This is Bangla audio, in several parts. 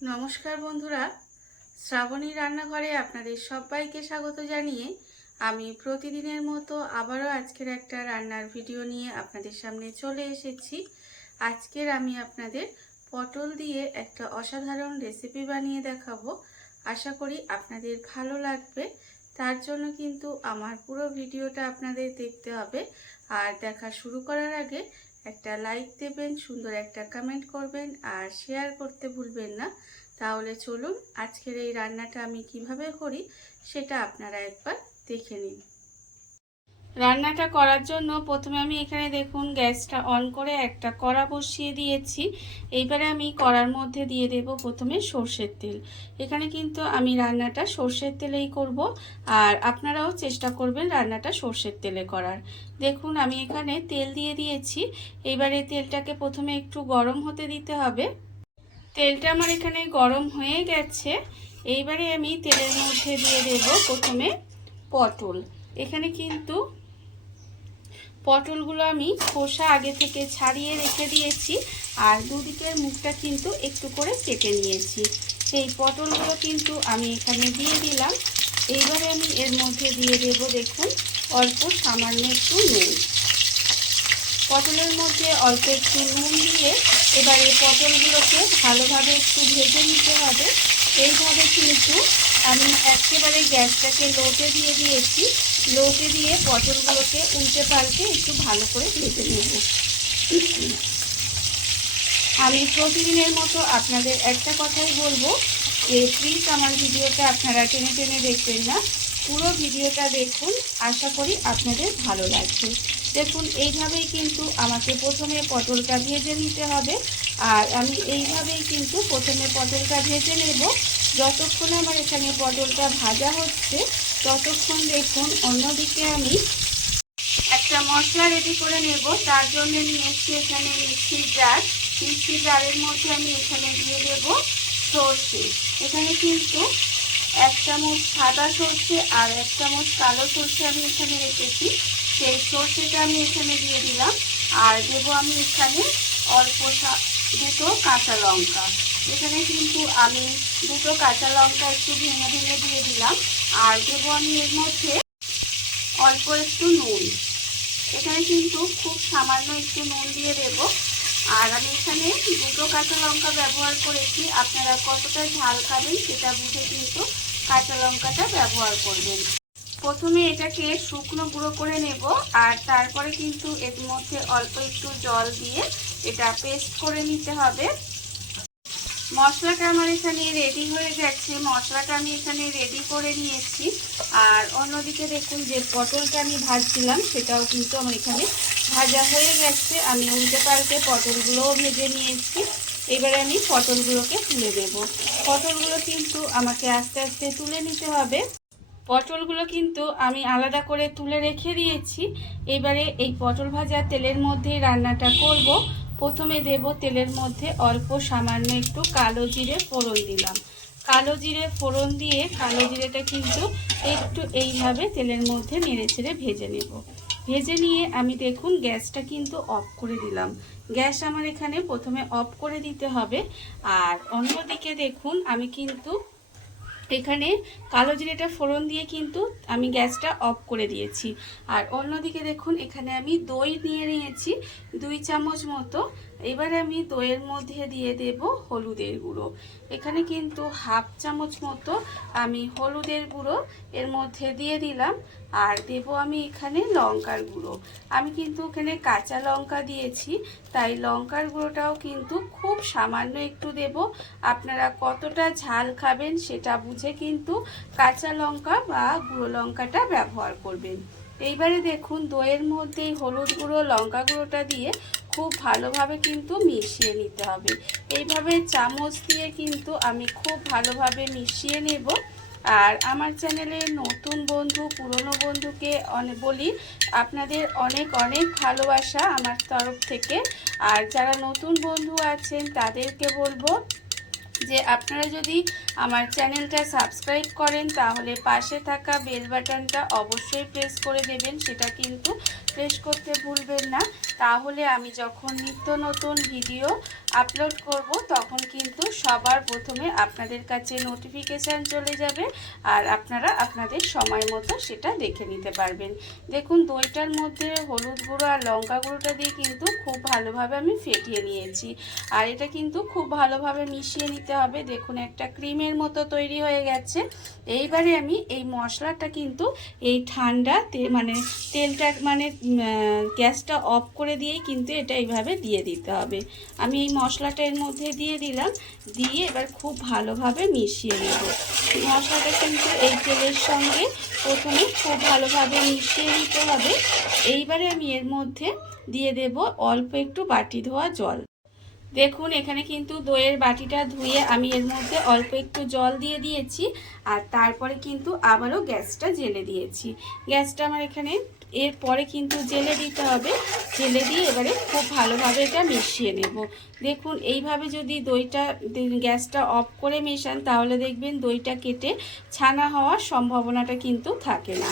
নমস্কার বন্ধুরা, শ্রাবণী রান্নাঘরে আপনাদের সবাইকে স্বাগত জানিয়ে আমি প্রতিদিনের মতো আবারও আজকের একটা রান্নার ভিডিও নিয়ে আপনাদের সামনে চলে এসেছি। আজকের আমি আপনাদের পটল দিয়ে একটা অসাধারণ রেসিপি বানিয়ে দেখাবো। আশা করি আপনাদের ভালো লাগবে। তার জন্য কিন্তু আমার পুরো ভিডিওটা আপনাদের দেখতে হবে। আর দেখা শুরু করার আগে একটা লাইক দেবেন, সুন্দর একটা কমেন্ট করবেন আর শেয়ার করতে ভুলবেন না। তাহলে চলুন আজকের এই রান্নাটা আমি কিভাবে করি সেটা আপনারা একবার দেখে নিন। রান্নাটা করার জন্য প্রথমে আমি এখানে দেখুন গ্যাসটা অন করে একটা কড়া বসিয়ে দিয়েছি। এইবারে আমি কড়ার মধ্যে দিয়ে দেব প্রথমে সর্ষের তেল। এখানে কিন্তু আমি রান্নাটা সর্ষের তেলেই করব, আর আপনারাও চেষ্টা করবেন রান্নাটা সর্ষের তেলে করার। দেখুন আমি এখানে তেল দিয়ে দিয়েছি। এইবারে তেলটাকে প্রথমে একটু গরম হতে দিতে হবে। তেলটা আমার এখানে গরম হয়ে গেছে। এইবারে আমি তেলের মধ্যে দিয়ে দেব প্রথমে পটল। এখানে কিন্তু পটলগুলো আমি খোসা আগে থেকে ছাড়িয়ে রেখে দিয়েছি, আর দুদিকের মুখটা কিন্তু একটু করে কেটে নিয়েছি। সেই পটলগুলো কিন্তু আমি এখানে দিয়ে দিলাম। এইবারে আমি এর মধ্যে দিয়ে দেব দেখুন অল্প সামান্য একটু নুন। পটলের মধ্যে অল্প একটু নুন দিয়ে এবারে পটলগুলোকে ভালোভাবে একটু ভেজে নিতে হবে। এইভাবে কিন্তু আমি একেবারে গ্যাসটাকে লোতে দিয়ে দিয়েছি। লোতে দিয়ে পটলগুলোকে উল্টে পাল্টে একটু ভালো করে ভেজে নেব। আমি প্রতিদিনের মতো আপনাদের একটা কথাই বলবো যে প্লিজ আমার ভিডিওটা আপনারা টেনে টেনে দেখবেন না, পুরো ভিডিওটা দেখুন। আশা করি আপনাদের ভালো লাগবে। দেখুন এইভাবেই কিন্তু আমাকে প্রথমে পটলটা ভেজে নিতে হবে, আর আমি এইভাবেই কিন্তু প্রথমে পটলটা ভেজে নেব। যতক্ষণ আমার এখানে পটলটা ভাজা হচ্ছে ততক্ষণ দেখুন অন্যদিকে আমি একটা মশলা রেডি করে নেব। তার জন্য নিয়েছি এখানে মিক্সির জার। মিক্সির জারের মধ্যে আমি এখানে দিয়ে দেব সর্ষে। এখানে কিন্তু 1 চামচ সাদা সর্ষে আর 1 চামচ কালো সর্ষে আমি এখানে রেখেছি। সেই সর্ষেটা আমি এখানে দিয়ে দিলাম। আর দেব আমি এখানে অল্প দুটো কাঁচা লঙ্কা। এখানে কিন্তু আমি দুটো কাঁচা লঙ্কা একটু ভেঙে ভেঙে দিয়ে দিলাম। আর দেব আমি এর মধ্যে অল্প একটু নুন। এখানে কিন্তু খুব সামান্য একটু নুন দিয়ে দেব। আর আমি এখানে দুটো কাঁচা লঙ্কা ব্যবহার করেছি। আপনারা কতটা ঝাল খাবেন সেটা বুঝে কিন্তু কাঁচা লঙ্কাটা ব্যবহার করবেন। প্রথমে এটাকে শুকনো গুঁড়ো করে নেব, আর তারপরে কিন্তু এর মধ্যে অল্প একটু জল দিয়ে এটা পেস্ট করে নিতে হবে। মশলাটা আমার এখানে রেডি হয়ে গেছে। মশলাটা আমি এখানে রেডি করে নিয়েছি। আর অন্যদিকে দেখুন যে পটলটা আমি ভাজছিলাম সেটাও কিন্তু আমার এখানে ভাজা হয়ে গেছে। আমি উল্টে পাল্টে পটলগুলোও ভেজে নিয়েছি। এবারে আমি পটলগুলোকে তুলে দেব। পটলগুলো কিন্তু আমাকে আস্তে আস্তে তুলে নিতে হবে। পটলগুলো কিন্তু আমি আলাদা করে তুলে রেখে দিয়েছি। এবারে এই পটল ভাজা তেলের মধ্যেই রান্নাটা করব। প্রথমে দেব তেলের মধ্যে অল্প সামান্য একটু কালো জিরে ফোড়ন দিলাম। কালো জিরে ফোড়ন দিয়ে কালো জিরেটা কিন্তু একটু এইভাবে তেলের মধ্যে নেড়ে ছেড়ে ভেজে নেব। ভেজে নিয়ে আমি দেখুন গ্যাসটা কিন্তু অফ করে দিলাম। গ্যাস আমার এখানে প্রথমে অফ করে দিতে হবে। আর অন্যদিকে দেখুন আমি কিন্তু এখানে কালো জিরেটা ফোড়ন দিয়ে কিন্তু আমি গ্যাসটা অফ করে দিয়েছি। আর অন্যদিকে দেখুন এখানে আমি দই নিয়ে নিয়েছি 2 চামচ মতো। এবারে আমি দইয়ের মধ্যে দিয়ে দেব হলুদের গুঁড়ো। এখানে কিন্তু 1/2 চামচ মতো আমি হলুদের গুঁড়ো এর মধ্যে দিয়ে দিলাম। আর দেব আমি এখানে লঙ্কার গুঁড়ো। আমি কিন্তু এখানে কাঁচা লঙ্কা দিয়েছি, তাই লঙ্কার গুঁড়োটাও কিন্তু খুব সামান্য একটু দেব। আপনারা কতটা ঝাল খাবেন সেটা বুঝে কিন্তু কাঁচা লঙ্কা বা গুঁড়ো লঙ্কাটা ব্যবহার করবেন। এইবারে দেখুন দইয়ের মধ্যে হলুদ গুঁড়ো লঙ্কা গুঁড়োটা দিয়ে খুব ভালোভাবে কিন্তু মিশিয়ে নিতে হবে। এইভাবে চামচ দিয়ে কিন্তু আমি খুব ভালোভাবে মিশিয়ে নেব। আর আমার চ্যানেলে নতুন বন্ধু পুরনো বন্ধুকে বলি আপনাদের অনেক অনেক ভালোবাসা আমার তরফ থেকে। আর যারা নতুন বন্ধু আছেন তাদেরকে বলবো যে আপনারা যদি আমার চ্যানেলটা সাবস্ক্রাইব করেন তাহলে পাশে থাকা বেল বাটনটা অবশ্যই প্রেস করে দেবেন। সেটা কিন্তু প্রেস করতে ভুলবেন না, তাহলে আমি যখন নিত্য নতুন ভিডিও আপলোড করব তখন কিন্তু সবার প্রথমে আপনাদের কাছে নোটিফিকেশান চলে যাবে আর আপনারা আপনাদের সময় মতো সেটা দেখে নিতে পারবেন। দেখুন দইটার মধ্যে হলুদ গুঁড়ো আর লঙ্কা গুঁড়োটা দিয়ে কিন্তু খুব ভালোভাবে আমি ফেটিয়ে নিয়েছি আর এটা কিন্তু খুব ভালোভাবে মিশিয়ে নিতে হবে। দেখুন একটা ক্রিমের মতো তৈরি হয়ে গেছে। এইবারে আমি এই মশলাটা কিন্তু এই ঠান্ডা মানে তেলটা মানে গ্যাসটা অফ করে দিয়েই কিন্তু এটা এইভাবে দিয়ে দিতে হবে। আমি এই মশলাটা এর মধ্যে দিয়ে দিলাম, দিয়ে এবার খুব ভালোভাবে মিশিয়ে নেব। মশলাটা কিন্তু এই তেলের সঙ্গে প্রথমে খুব ভালোভাবে মিশিয়ে নিতে হবে। এইবারে আমি এর মধ্যে দিয়ে দেব অল্প একটু বাটি ধোয়া জল। দেখুন এখানে কিন্তু দইয়ের বাটিটা ধুয়ে আমি এর মধ্যে অল্প একটু জল দিয়ে দিয়েছি আর তারপরে কিন্তু আবারও গ্যাসটা জ্বেলে দিয়েছি। গ্যাসটা আমার এখানে এরপরে কিন্তু জেলে দিতে হবে। জেলে দিয়ে এবারে খুব ভালোভাবে এটা মিশিয়ে নেব। দেখুন এইভাবে যদি দইটা গ্যাসটা অফ করে মেশান তাহলে দেখবেন দইটা কেটে ছানা হওয়ার সম্ভাবনাটা কিন্তু থাকে না।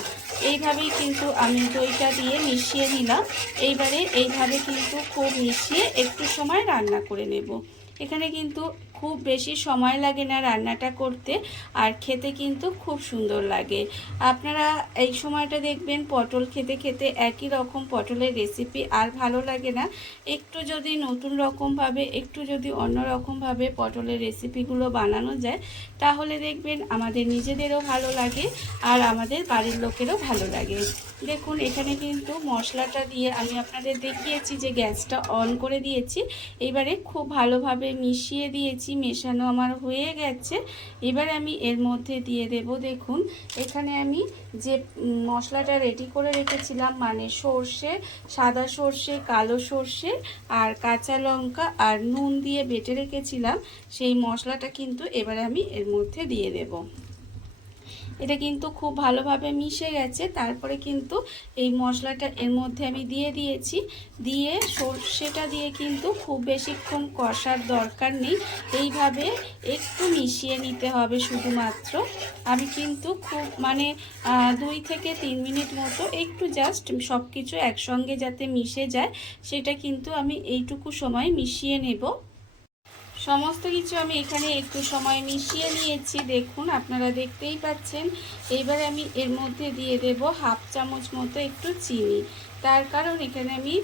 এইভাবেই কিন্তু আমি দইটা দিয়ে মিশিয়ে নিলাম। এইবারে এইভাবে কিন্তু খুব মিশিয়ে একটু সময় রান্না করে নেব। এখানে কিন্তু খুব বেশি সময় লাগে না রান্নাটা করতে আর খেতে কিন্তু খুব সুন্দর লাগে। আপনারা এই সময়টা দেখবেন পটল খেতে খেতে একই রকম পটলের রেসিপি আর ভালো লাগে না। একটু যদি নতুন রকমভাবে একটু যদি অন্য রকমভাবে পটলের রেসিপিগুলো বানানো যায় তাহলে দেখবেন আমাদের নিজেদেরও ভালো লাগে আর আমাদের বাড়ির লোকেরও ভালো লাগে। দেখুন এখানে কিন্তু মশলাটা দিয়ে আমি আপনাদের দেখিয়েছি যে গ্যাসটা অন করে দিয়েছি। এবারে খুব ভালোভাবে মিশিয়ে দিয়েছি, মেশানো আমার হয়ে গেছে। এবার আমি এর মধ্যে দিয়ে দেব, দেখুন এখানে আমি যে মশলাটা রেডি করে রেখেছিলাম মানে সর্ষে, সাদা সর্ষে, কালো সর্ষে আর কাঁচা লঙ্কা আর নুন দিয়ে বেটে রেখেছিলাম, সেই মশলাটা কিন্তু এবারে আমি এর মধ্যে দিয়ে দেব। এটা কিন্তু খুব ভালোভাবে মিশে গেছে। তারপরে কিন্তু এই মশলাটা এর মধ্যে আমি দিয়ে দিয়েছি। দিয়ে সর্ষেটা দিয়ে কিন্তু খুব বেশিক্ষণ কষার দরকার নেই, এইভাবে একটু মিশিয়ে নিতে হবে শুধুমাত্র। আমি কিন্তু খুব মানে 2 থেকে 3 মিনিট মতো একটু জাস্ট সব কিছু একসঙ্গে যাতে মিশে যায় সেটা কিন্তু আমি এইটুকু সময় মিশিয়ে নেব। সমস্ত কিছু আমি এখানে একটু সময় মিশিয়ে নিয়েছি, দেখুন আপনারা দেখতেই পাচ্ছেন। এইবারে আমি এর মধ্যে দিয়ে দেব হাফ চামচ মতো একটু চিনি। তার কারণ এখানে আমি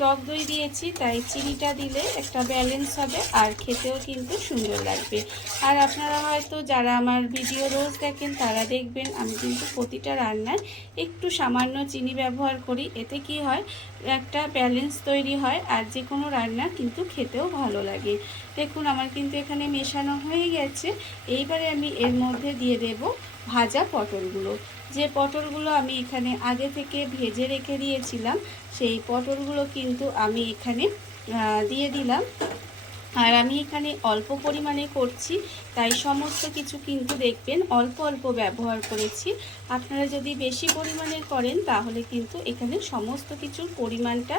টক দই দিয়েছি, তাই চিনিটা দিলে একটা ব্যালেন্স হবে আর খেতেও কিন্তু সুন্দর লাগবে। আর আপনারা হয়তো যারা আমার ভিডিও রোজ দেখেন তারা দেখবেন আমি কিন্তু প্রতিটা রান্নায় একটু সামান্য চিনি ব্যবহার করি। এতে কি হয়, একটা ব্যালেন্স তৈরি হয় আর যে কোনো রান্না কিন্তু খেতেও ভালো লাগে। দেখুন আমার কিন্তু এখানে মেশানো হয়ে গেছে। এইবারে আমি এর মধ্যে দিয়ে দেব ভাজা পটলগুলো। যে পটলগুলো আমি এখানে আগে থেকে ভেজে রেখে দিয়েছিলাম সেই পটলগুলো কিন্তু আমি এখানে দিয়ে দিলাম। আর আমি এখানে অল্প পরিমাণে করছি তাই সমস্ত কিছু কিন্তু দেখবেন অল্প অল্প ব্যবহার করেছি। আপনারা যদি বেশি পরিমাণে করেন তাহলে কিন্তু এখানে সমস্ত কিছুর পরিমাণটা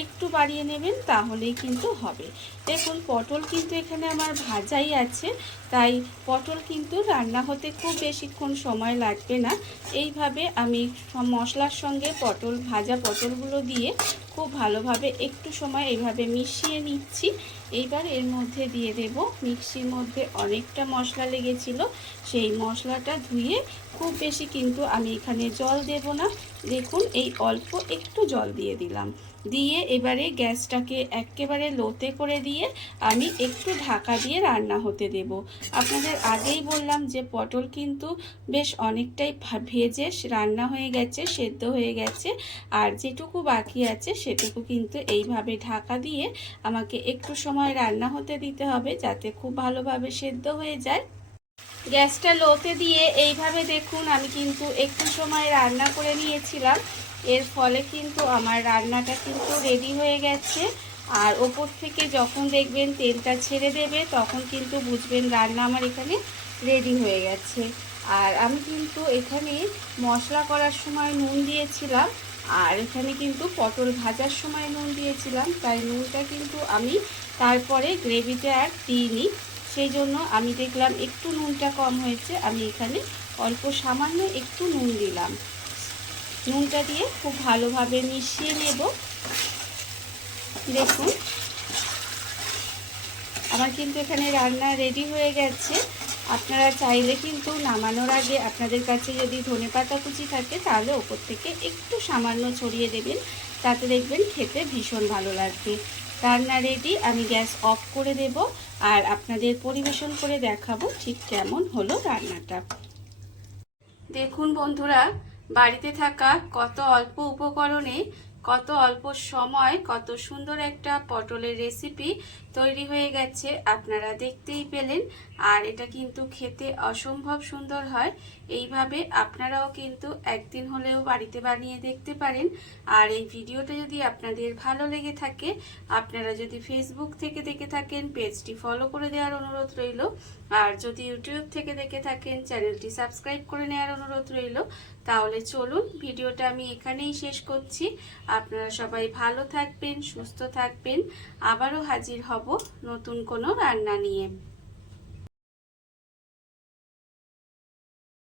একটু বাড়িয়ে নেবেন, তাহলেই কিন্তু হবে। দেখুন পটল কিন্তু এখানে আমার ভাজাই আছে, তাই পটল কিন্তু রান্না হতে খুব বেশিক্ষণ সময় লাগবে না। এইভাবে আমি মশলার সঙ্গে ভাজা পটলগুলো দিয়ে খুব ভালোভাবে একটু সময় এইভাবে মিশিয়ে নিচ্ছি। এইবার এর মধ্যে দিয়ে দেব, মিক্সির মধ্যে অনেকটা মশলা লেগেছিল, সেই মশলাটা ধুয়ে খুব বেশি কিন্তু আমি এখানে জল দেব না। দেখুন এই অল্প একটু জল দিয়ে দিলাম। দিয়ে এবারে গ্যাসটাকে একেবারে লোতে করে দিয়ে আমি একটু ঢাকা দিয়ে রান্না হতে দেব। আপনাদের আগেই বললাম যে পটল কিন্তু বেশ অনেকটাই ভেজে রান্না হয়ে গেছে, সেদ্ধ হয়ে গেছে, আর যেটুকু বাকি আছে সেটুকু কিন্তু এইভাবে ঢাকা দিয়ে আমাকে একটু সময় রান্না হতে দিতে হবে যাতে খুব ভালোভাবে সেদ্ধ হয়ে যায়। গ্যাসটা লোতে দিয়ে এইভাবে দেখুন আমি কিন্তু একটু সময় রান্না করে নিয়েছিলাম। এর ফলে কিন্তু আমার রান্নাটা কিন্তু রেডি হয়ে গেছে। আর ওপর থেকে যখন দেখবেন তেলটা ছেড়ে দেবে তখন কিন্তু বুঝবেন রান্না আমার এখানে রেডি হয়ে গেছে। আর আমি কিন্তু এখানে মশলা করার সময় নুন দিয়েছিলাম আর এখানে কিন্তু পটল ভাজার সময় নুন দিয়েছিলাম, তাই নুনটা কিন্তু আমি তারপরে গ্রেভিতে আর দিইনি। সেই জন্য আমি দেখলাম একটু নুনটা কম হয়েছে, আমি এখানে অল্প সামান্য একটু নুন দিলাম। নুনটা দিয়ে খুব ভালোভাবে মিশিয়ে নেব। দেখুন আমার কিন্তু এখানে রান্না রেডি হয়ে গেছে। আপনারা চাইলে কিন্তু নামানোর আগে আপনাদের কাছে যদি ধনেপাতা কুচি থাকে তাহলে ওপর থেকে একটু সামান্য ছড়িয়ে দেবেন, তাতে দেখবেন খেতে ভীষণ ভালো লাগবে। রান্না রেডি, আমি গ্যাস অফ করে দেব আর আপনাদের পরিবেশন করে দেখাবো ঠিক কেমন হলো রান্নাটা। দেখুন বন্ধুরা, বাড়িতে থাকা কত অল্প উপকরণে কত অল্প সময় কত সুন্দর একটা পটলের রেসিপি তৈরি হয়ে গেছে, আপনারা দেখতেই পেলেন। আর এটা কিন্তু খেতে অসম্ভব সুন্দর হয়। এইভাবে আপনারাও কিন্তু একদিন হলেও বাড়িতে বানিয়ে দেখতে পারেন। আর এই ভিডিওটা যদি আপনাদের ভালো লেগে থাকে, আপনারা যদি ফেসবুক থেকে দেখে থাকেন পেজটি ফলো করে দেওয়ার অনুরোধ রইল। আর যদি ইউটিউব থেকে দেখে থাকেন চ্যানেলটি সাবস্ক্রাইব করে নেওয়ার অনুরোধ রইল। তাহলে চলুন ভিডিওটা আমি এখানেই শেষ করছি। আপনারা সবাই ভালো থাকবেন, সুস্থ থাকবেন। আবারও হাজির হব নতুন কোনো রান্না নিয়ে।